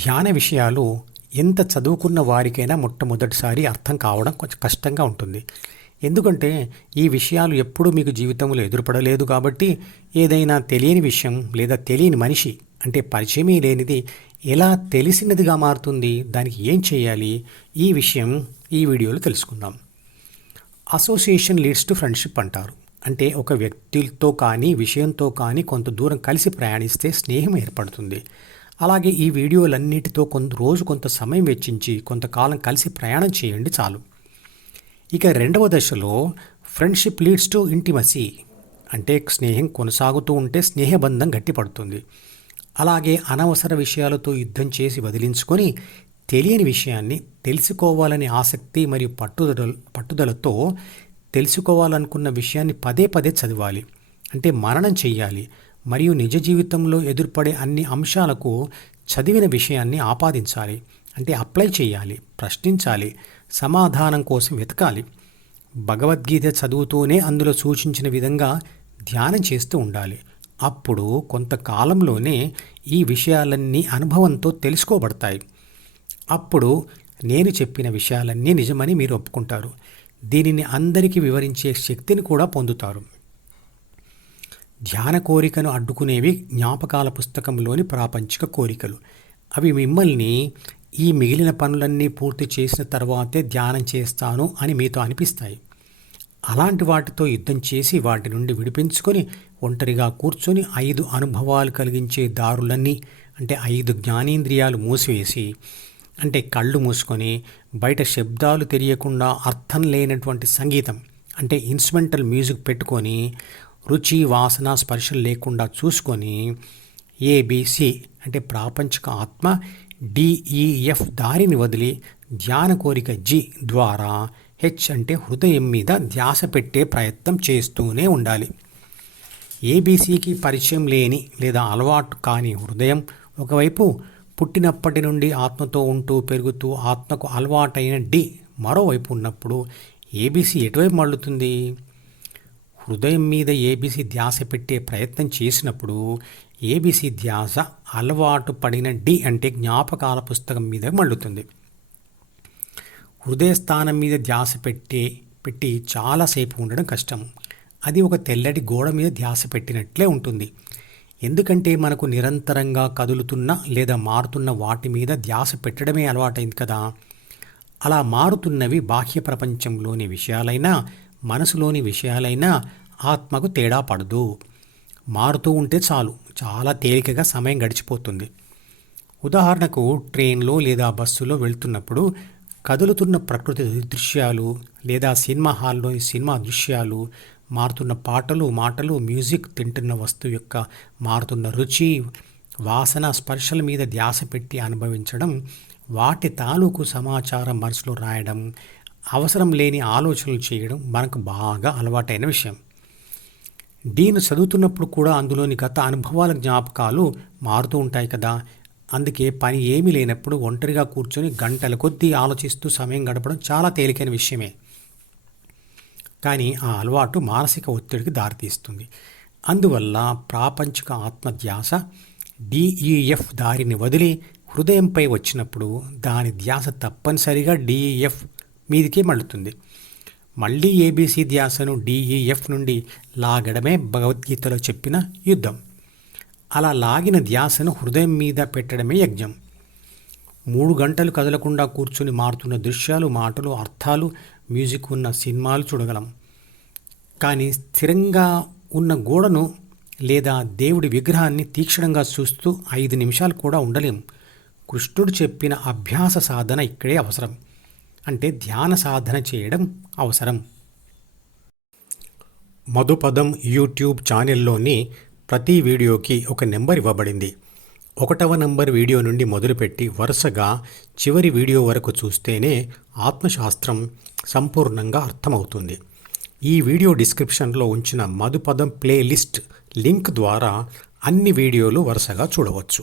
ధ్యాన విషయాలు ఎంత చదువుకున్న వారికైనా మొట్టమొదటిసారి అర్థం కావడం కొంచెం కష్టంగా ఉంటుంది. ఎందుకంటే ఈ విషయాలు ఎప్పుడూ మీకు జీవితంలో ఎదురుపడలేదు కాబట్టి ఏదైనా తెలియని విషయం లేదా తెలియని మనిషి అంటే పరిచయమే లేనిది ఎలా తెలిసినదిగా మారుతుంది, దానికి ఏం చేయాలి, ఈ విషయం ఈ వీడియోలో తెలుసుకుందాం. అసోసియేషన్ లీడ్స్ టు ఫ్రెండ్షిప్ అంటారు. అంటే ఒక వ్యక్తితో కానీ విషయంతో కానీ కొంత దూరం కలిసి ప్రయాణిస్తే స్నేహం ఏర్పడుతుంది. అలాగే ఈ వీడియోలన్నిటితో రోజు కొంత సమయం వెచ్చించి కొంతకాలం కలిసి ప్రయాణం చేయండి చాలు. ఇక రెండవ దశలో ఫ్రెండ్షిప్ లీడ్స్ టు ఇంటిమసీ, అంటే స్నేహం కొనసాగుతూ ఉంటే స్నేహబంధం గట్టిపడుతుంది. అలాగే అనవసర విషయాలతో యుద్ధం చేసి వదిలించుకొని తెలియని విషయాన్ని తెలుసుకోవాలని ఆసక్తి మరియు పట్టుదలతో తెలుసుకోవాలనుకున్న విషయాన్ని పదే పదే చదవాలి, అంటే మననం చెయ్యాలి. మరియు నిజ జీవితంలో ఎదురుపడే అన్ని అంశాలకు చదివిన విషయాన్ని ఆపాదించాలి, అంటే అప్లై చేయాలి, ప్రశ్నించాలి, సమాధానం కోసం వెతకాలి. భగవద్గీత చదువుతూనే అందులో సూచించిన విధంగా ధ్యానం చేస్తూ ఉండాలి. అప్పుడు కొంతకాలంలోనే ఈ విషయాలన్నీ అనుభవంతో తెలుసుకోబడతాయి. అప్పుడు నేను చెప్పిన విషయాలన్నీ నిజమని మీరు ఒప్పుకుంటారు. దీనిని అందరికీ వివరించే శక్తిని కూడా పొందుతారు. ధ్యాన కోరికను అడ్డుకునేవి జ్ఞాపకాల పుస్తకంలోని ప్రాపంచిక కోరికలు. అవి మిమ్మల్ని ఈ మిగిలిన పనులన్నీ పూర్తి చేసిన తర్వాతే ధ్యానం చేస్తాను అని మీతో అనిపిస్తాయి. అలాంటి వాటితో యుద్ధం చేసి వాటి నుండి విడిపించుకొని ఒంటరిగా కూర్చొని 5 అనుభవాలు కలిగించే దారులన్నీ, అంటే 5 జ్ఞానేంద్రియాలు మూసివేసి, అంటే కళ్ళు మూసుకొని బయట శబ్దాలు తెలియకుండా అర్థం లేనటువంటి సంగీతం, అంటే ఇన్స్ట్రుమెంటల్ మ్యూజిక్ పెట్టుకొని రుచి వాసన స్పర్శలు లేకుండా చూసుకొని ఏబిసి, అంటే ప్రాపంచిక ఆత్మ, డిఈఎఫ్ దారిని వదిలి ధ్యాన కోరిక జి ద్వారా హెచ్, అంటే హృదయం మీద ధ్యాస పెట్టే ప్రయత్నం చేస్తూనే ఉండాలి. ఏబిసికి పరిచయం లేని లేదా అలవాటు కాని హృదయం ఒకవైపు, పుట్టినప్పటి నుండి ఆత్మతో ఉంటూ పెరుగుతూ ఆత్మకు అలవాటైన డి మరోవైపు ఉన్నప్పుడు ఏబిసి ఎటువైపు మళ్ళుతుంది? హృదయం మీద ఏబిసి ధ్యాస పెట్టే ప్రయత్నం చేసినప్పుడు ఏబిసి ధ్యాస అలవాటు పడిన డి, అంటే జ్ఞాపకాల పుస్తకం మీద మళ్ళుతుంది. హృదయస్థానం మీద ధ్యాస పెట్టి చాలాసేపు ఉండడం కష్టం. అది ఒక తెల్లటి గోడ మీద ధ్యాస పెట్టినట్లే ఉంటుంది. ఎందుకంటే మనకు నిరంతరంగా కదులుతున్న లేదా మారుతున్న వాటి మీద ధ్యాస పెట్టడమే అలవాటైంది కదా. అలా మారుతున్నవి బాహ్య ప్రపంచంలోని విషయాలైనా మనసులోని విషయాలైనా ఆత్మకు తేడా పడదు. మారుతూ ఉంటే చాలు, చాలా తేలికగా సమయం గడిచిపోతుంది. ఉదాహరణకు ట్రైన్లో లేదా బస్సులో వెళ్తున్నప్పుడు కదులుతున్న ప్రకృతి దృశ్యాలు లేదా సినిమా హాల్లోని సినిమా దృశ్యాలు, మారుతున్న పాటలు మాటలు, మ్యూజిక్, తింటున్న వస్తువు యొక్క మారుతున్న రుచి వాసన స్పర్శల మీద ధ్యాస పెట్టి అనుభవించడం, వాటి తాలూకు సమాచారం మనసులో రాయడం, అవసరం లేని ఆలోచనలు చేయడం మనకు బాగా అలవాటైన విషయం. డీను చదువుతున్నప్పుడు కూడా అందులోని గత అనుభవాల జ్ఞాపకాలు మారుతూ ఉంటాయి కదా. అందుకే పని ఏమీ లేనప్పుడు ఒంటరిగా కూర్చొని గంటల కొద్దీ ఆలోచిస్తూ సమయం గడపడం చాలా తేలికైన విషయమే. కానీ ఆ అలవాటు మానసిక ఒత్తిడికి దారితీస్తుంది. అందువల్ల ప్రాపంచిక ఆత్మధ్యాస డిఈఎఫ్ దారిని వదిలి హృదయంపై వచ్చినప్పుడు దాని ధ్యాస తప్పనిసరిగా డిఈఎఫ్ మీదికే మళ్ళుతుంది. మళ్ళీ ఏబిసి ధ్యాసను డిఈఎఫ్ నుండి లాగడమే భగవద్గీతలో చెప్పిన యుద్ధం. అలా లాగిన ధ్యాసను హృదయం మీద పెట్టడమే యజ్ఞం. 3 గంటలు కదలకుండా కూర్చుని మారుతున్న దృశ్యాలు మాటలు అర్థాలు మ్యూజిక్ ఉన్న సినిమాలు చూడగలం. కానీ స్థిరంగా ఉన్న గోడను లేదా దేవుడి విగ్రహాన్ని తీక్షణంగా చూస్తూ 5 నిమిషాలు కూడా ఉండలేం. కృష్ణుడు చెప్పిన అభ్యాస సాధన ఇక్కడే అవసరం, అంటే ధ్యాన సాధన చేయడం అవసరం. మధుపదం యూట్యూబ్ ఛానల్లోని ప్రతి వీడియోకి ఒక నెంబర్ ఇవ్వబడింది. 1వ నంబర్ వీడియో నుండి మొదలుపెట్టి వరుసగా చివరి వీడియో వరకు చూస్తేనే ఆత్మశాస్త్రం సంపూర్ణంగా అర్థమవుతుంది. ఈ వీడియో డిస్క్రిప్షన్లో ఉంచిన మధుపదం ప్లేలిస్ట్ లింక్ ద్వారా అన్ని వీడియోలు వరుసగా చూడవచ్చు.